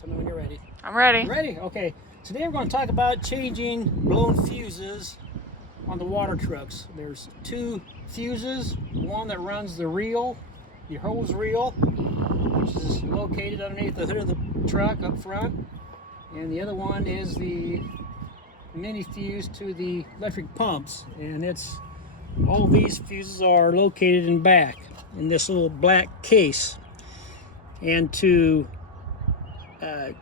Tell me when you're ready. I'm ready. Ready? Okay. Today we're going to talk about changing blown fuses on the water trucks. There's two fuses. One that runs the reel, the hose reel, which is located underneath the hood of the truck up front. And the other one is the mini fuse to the electric pumps. And all these fuses are located in back in this little black case. And to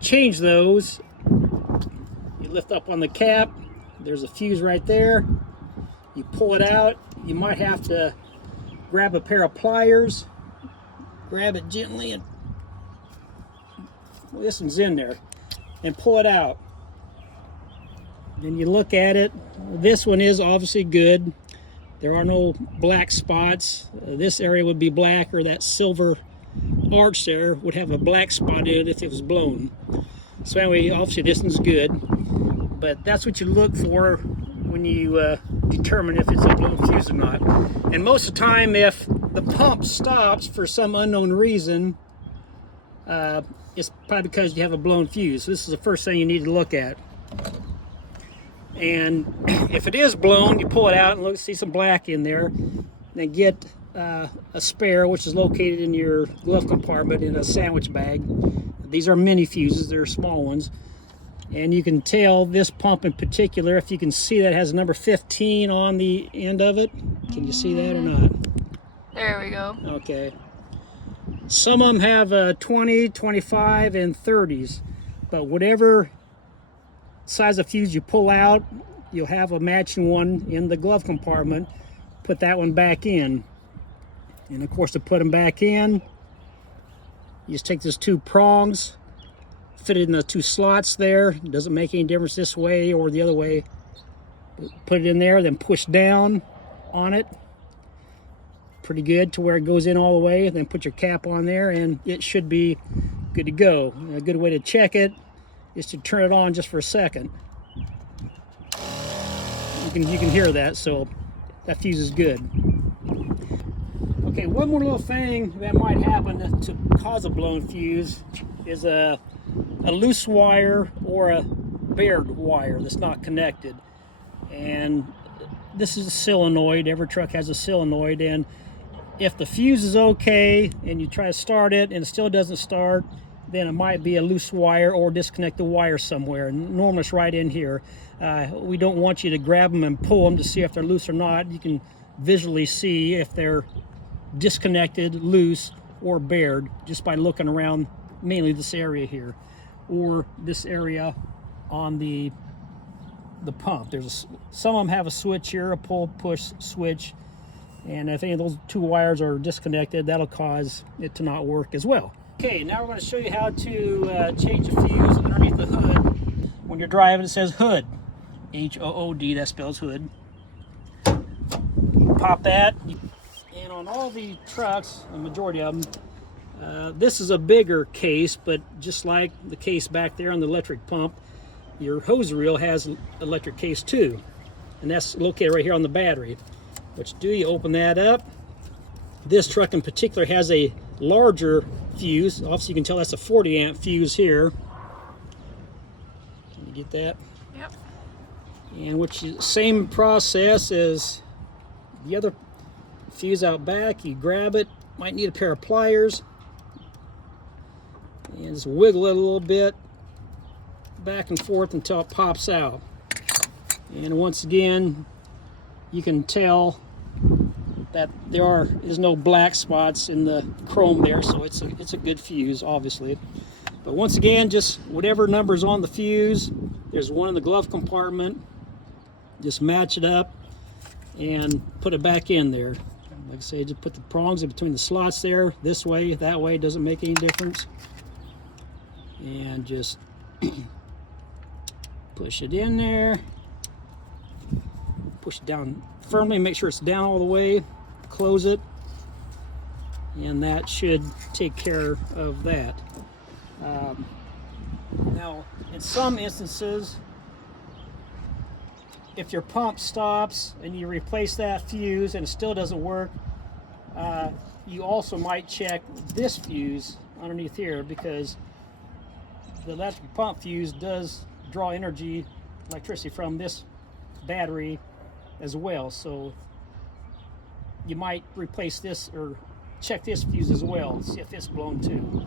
change those, you lift up on the cap. There's a fuse right there. You pull it out. You might have to grab a pair of pliers, grab it gently, and this one's in there, and pull it out. Then you look at it. This one is obviously good. There are no black spots. This area would be black, or that silver arch there would have a black spot in it if it was blown. So anyway, obviously this one's good, but that's what you look for when you determine if it's a blown fuse or not. And most of the time, if the pump stops for some unknown reason, it's probably because you have a blown fuse. So this is the first thing you need to look at. And if it is blown, you pull it out and look, see some black in there. Then get a spare, which is located in your glove compartment in a sandwich bag. These are mini fuses, they're small ones. And you can tell this pump in particular, if you can see that it has number 15 on the end of it. Can you see that or not? There we go. Okay. Some of them have 20, 25, and 30s. But whatever size of fuse you pull out, you'll have a matching one in the glove compartment. Put that one back in. And of course, to put them back in, you just take those two prongs, fit it in the two slots there. It doesn't make any difference this way or the other way. Put it in there, then push down on it. Pretty good to where it goes in all the way. Then put your cap on there and it should be good to go. A good way to check it is to turn it on just for a second. You can hear that, so that fuse is good. Okay, one more little thing that might happen to cause a blown fuse is a loose wire or a bared wire that's not connected. And this is a solenoid. Every truck has a solenoid, and if the fuse is okay and you try to start it and it still doesn't start, then it might be a loose wire or disconnect the wire somewhere. Normally it's right in here. We don't want you to grab them and pull them to see if they're loose or not. You can visually see if they're disconnected, loose, or bared just by looking around mainly this area here or this area on the pump. Some of them have a switch here, a pull push switch, and if any of those two wires are disconnected, that'll cause it to not work as well. Okay, now we're going to show you how to change a fuse underneath the hood. When you're driving, it says hood, H-O-O-D, that spells hood. Pop that. And on all the trucks, the majority of them, this is a bigger case, but just like the case back there on the electric pump, your hose reel has electric case too. And that's located right here on the battery. What you do, you open that up. This truck in particular has a larger fuse. Obviously you can tell that's a 40 amp fuse here. Can you get that? Yep. And which is same process as the other fuse out back. You grab it, might need a pair of pliers, and just wiggle it a little bit back and forth until it pops out. And once again, you can tell that there is no black spots in the chrome there, so it's a good fuse, obviously. But once again, just whatever number's on the fuse, there's one in the glove compartment. Just match it up and put it back in there. Like I say, just put the prongs in between the slots there, this way, that way, doesn't make any difference. And just push it in there. Push it down firmly, make sure it's down all the way. Close it, and that should take care of that. Now, in some instances, if your pump stops and you replace that fuse and it still doesn't work, you also might check this fuse underneath here, because the electric pump fuse does draw electricity from this battery as well. So you might replace this or check this fuse as well, see if it's blown too.